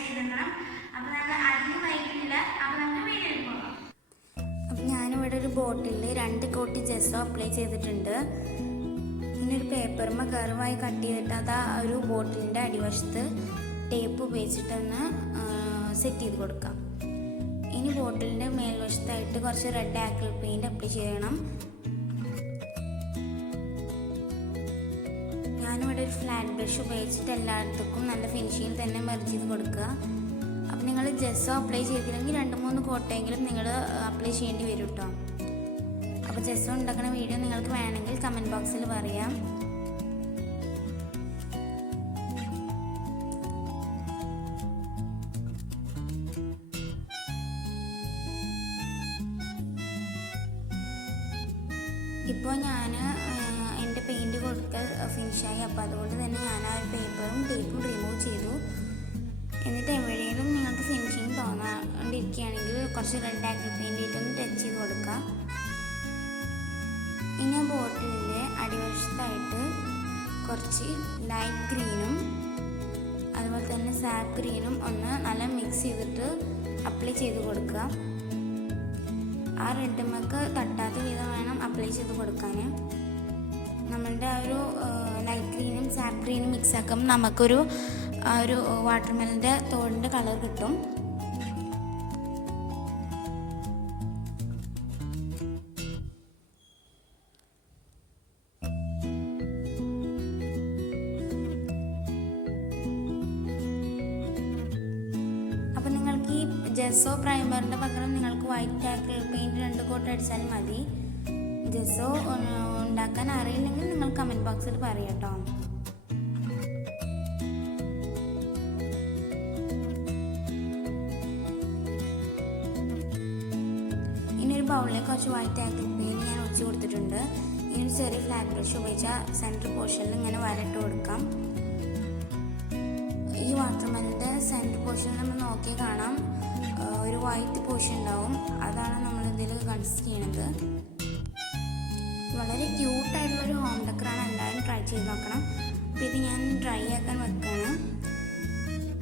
ചെയ്തെടുക്കണം. അപ്പോൾ നമ്മൾ അധികം വൈകിട്ടില്ല. അപ്പോൾ നമുക്ക് വീഡിയോയിൽ പോകാം. അപ്പം ഞാനിവിടെ ഒരു ബോട്ടിൽ 2 കോട്ടി ജെസ്സോ അപ്ലൈ ചെയ്തിട്ടുണ്ട്. ഇനി ഒരു പേപ്പറുമ്മ കർവായി കട്ട് ചെയ്തിട്ട് അത് ആ ഒരു ബോട്ടിലിൻ്റെ അടിവശത്ത് ടേപ്പ് ഉപയോഗിച്ചിട്ടൊന്ന് സെറ്റ് ചെയ്ത് കൊടുക്കാം. ഇനി ബോട്ടിലിൻ്റെ മേൽവശത്തായിട്ട് കുറച്ച് റെഡ് ആക്രിൽ പെയിൻറ്റ് അപ്ലൈ ചെയ്യണം. ഞാനിവിടെ ഒരു ഫ്ലാറ്റ് ബ്രഷ് ഉപയോഗിച്ചിട്ട് എല്ലായിടത്തേക്കും നല്ല ഫിനിഷിങ്ങിൽ തന്നെ മെർജ് ചെയ്ത് കൊടുക്കുക. അപ്പം നിങ്ങൾ ജെസ്സോ അപ്ലൈ ചെയ്തില്ലെങ്കിൽ 2-3 കോട്ടെങ്കിലും നിങ്ങൾ അപ്ലൈ ചെയ്യേണ്ടി വരും കേട്ടോ. അപ്പോൾ ജെസ്സോ ഉണ്ടാക്കുന്ന വീഡിയോ നിങ്ങൾക്ക് വേണമെങ്കിൽ കമൻറ്റ് ബോക്സിൽ പറയാം. ഇപ്പോൾ ഞാൻ എൻ്റെ പെയിൻറ്റ് കൊടുക്കൽ ഫിനിഷായി. അപ്പോൾ അതുകൊണ്ട് തന്നെ ഞാൻ ആ ഒരു പേപ്പറും ടേപ്പും റിമൂവ് ചെയ്തു. എന്നിട്ട് എവിടെയെങ്കിലും നിങ്ങൾക്ക് ഫിനിഷിങ് തോന്നാണ്ടിരിക്കുകയാണെങ്കിൽ കുറച്ച് റെഡ് ആക്രിൽ പെയിൻറ്റ് ഇട്ടൊന്ന് ടച്ച് ചെയ്ത് കൊടുക്കുക. ഇനി ബോട്ടിലിൻ്റെ അടിവശത്തായിട്ട് കുറച്ച് ലൈറ്റ് ഗ്രീനും അതുപോലെ തന്നെ സാപ്പ് ഗ്രീനും ഒന്ന് നല്ല മിക്സ് ചെയ്തിട്ട് അപ്ലൈ ചെയ്ത് കൊടുക്കുക. ആ റെഡ്മക്ക് തട്ടാത്ത വിധം വേണം അപ്ലൈ ചെയ്ത് കൊടുക്കാൻ. നമ്മളുടെ ആ ഒരു ലൈറ്റ് ഗ്രീനും സാപ്പ് ഗ്രീനും മിക്സ് ആക്കുമ്പോൾ നമുക്കൊരു ഒരു വാട്ടർമെലൻ്റെ തോടിൻ്റെ കളർ കിട്ടും. അപ്പം നിങ്ങൾക്ക് ഈ ജെസ്സോ പ്രൈമറിൻ്റെ പകരം നിങ്ങൾക്ക് വൈറ്റ് ആക്രിൽ പെയിൻറ്റ് 2 കോട്ട് അടിച്ചാലും മതി. ജെസ്സോ ഉണ്ടാക്കാൻ അറിയില്ലെങ്കിൽ നിങ്ങൾ കമൻറ്റ് ബോക്സിൽ പറയാം കേട്ടോ. ഇനി ഒരു ബൗളിലേക്ക് കുറച്ച് വൈറ്റ് ആക്രിൽ പെയിൻറ്റ് ഞാൻ ഒഴിച്ച് കൊടുത്തിട്ടുണ്ട്. ഇനി ഒരു ചെറിയ ഫ്ലാറ്റ് ബ്രഷ് ഉപയോഗിച്ചാൽ സെൻറ്റർ പോർഷനിൽ ഇങ്ങനെ വരട്ട് കൊടുക്കാം. ഈ വാട്ടർമെലൻ്റെ സെൻറ്റർ പോർഷനിൽ നമ്മൾ നോക്കിയാൽ കാണാം ഒരു വൈറ്റ് പോർഷൻ ഉണ്ടാവും. അതാണ് നമ്മൾ ഇതിൽ കൺസിഡർ ചെയ്യണത്. വളരെ ക്യൂട്ടായിട്ടുള്ളൊരു ഹോം ഡെക്കറാണ്. എല്ലാവരും ട്രൈ ചെയ്ത് നോക്കണം. അപ്പോൾ ഇത് ഞാൻ ഡ്രൈ ആക്കാൻ വെക്കുകയാണ്.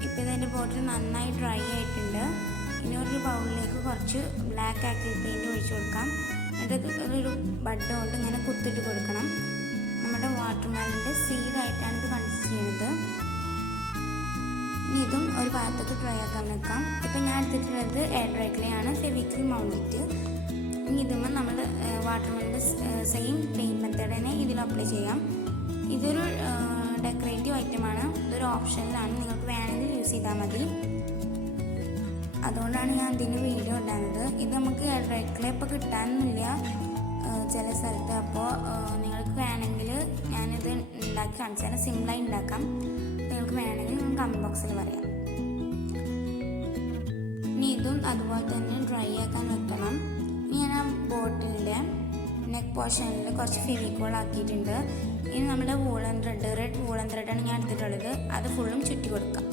ഇപ്പോൾ ഇതെൻ്റെ ബോട്ടിൽ നന്നായി ഡ്രൈ ആയിട്ടുണ്ട്. ഇനി ഒരു ബൗളിലേക്ക് കുറച്ച് ബ്ലാക്ക് ആക്രിൽ പെയിൻറ്റ് ഒഴിച്ച് കൊടുക്കാം. എന്നിട്ട് ഒരു ബഡ് കൊണ്ട് ഇങ്ങനെ കുത്തിട്ട് കൊടുക്കണം. നമ്മുടെ വാട്ടർമെലൻ്റെ സീഡായിട്ടാണ് ഇത് കൺസിഡർ ചെയ്യുന്നത്. ഇനി ഇതും ഒരു ഭാഗത്തേക്ക് ഡ്രൈ ആക്കാൻ വെക്കാം. ഇപ്പം ഞാൻ എടുത്തിട്ടുള്ളത് എയർ ഡ്രൈ ക്ലേ ആണ്, ഫെവിക്രിൽ മൗണ്ടിറ്റ്. ഇനി ഇതുമ്പോൾ നമ്മൾ വാട്ടർമെലൻ്റെ സെയിം പെയിൻറ്റ് മെത്തേഡ് തന്നെ ഇതിൽ അപ്ലൈ ചെയ്യാം. ഇതൊരു ഡെക്കറേറ്റീവ് ഐറ്റമാണ്. ഇതൊരു ഓപ്ഷനിലാണ്, നിങ്ങൾക്ക് വേണമെങ്കിൽ യൂസ് ചെയ്താൽ മതി. അതുകൊണ്ടാണ് ഞാൻ ഇതിൻ്റെ വീഡിയോ ഉണ്ടാകുന്നത്. ഇത് നമുക്ക് എയർ ഡ്രൈ ക്ലേ ഇപ്പോൾ കിട്ടാനൊന്നുമില്ല ചില സ്ഥലത്ത്. അപ്പോൾ നിങ്ങൾക്ക് വേണമെങ്കിൽ ഞാനിത് ഉണ്ടാക്കി കാണിച്ചാൽ സിമ്പിളായി ഉണ്ടാക്കാം. നിങ്ങൾക്ക് വേണമെങ്കിൽ നിങ്ങൾ കമൻറ്റ് ബോക്സിൽ പറയാം. ഇനി ഇതും അതുപോലെ തന്നെ ഡ്രൈ ആക്കാൻ വെക്കണം. ഇനി ഞാൻ ആ ബോട്ടിലിൻ്റെ നെക്ക് പോർഷനിൽ കുറച്ച് ഫെവിക്കോൾ ആക്കിയിട്ടുണ്ട്. ഇനി നമ്മുടെ വൂളൻ ത്രെഡ്, റെഡ് വൂളൻ ത്രെഡാണ് ഞാൻ എടുത്തിട്ടുള്ളത്. അത് ഫുള്ളും ചുറ്റി കൊടുക്കാം.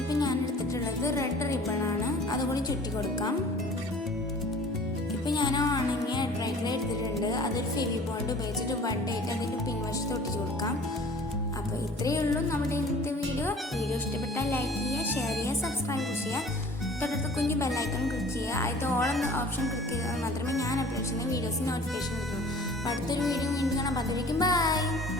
ഇപ്പം ഞാൻ എടുത്തിട്ടുള്ളത് റെഡ് റിബണാണ്, അതുകൂടി ചുറ്റി കൊടുക്കാം. ഇപ്പം ഞാൻ ഉണങ്ങിയ ഡ്രൈ ക്ലേ എടുത്തിട്ടുണ്ട്. അതൊരു ഫെവി ബോണ്ട് ഉപയോഗിച്ചിട്ട് ബഡായിട്ട് അതിൻ്റെ പിൻവശത്ത് ഒട്ടിച്ച് കൊടുക്കാം. അപ്പോൾ ഇത്രയേ ഉള്ളൂ നമ്മുടെ ഇന്നത്തെ വീഡിയോ. ഇഷ്ടപ്പെട്ടാൽ ലൈക്ക് ചെയ്യുക, ഷെയർ ചെയ്യുക, സബ്സ്ക്രൈബ് ചെയ്യുക. തൊട്ടടുത്ത് കുഞ്ഞ് ബെല്ലൈക്കൺ ക്ലിക്ക് ചെയ്യുക. അതിൽ ഓൾ എന്ന ഓപ്ഷൻ ക്ലിക്ക് ചെയ്താൽ മാത്രമേ ഞാൻ അപ്ലോഡ് ചെയ്യുന്ന വീഡിയോസിന് നോട്ടിഫിക്കേഷൻ കിട്ടുള്ളൂ. അപ്പോൾ അടുത്തൊരു വീഡിയോ വീണ്ടും കാണാം. അതുവരേക്കും ബൈ.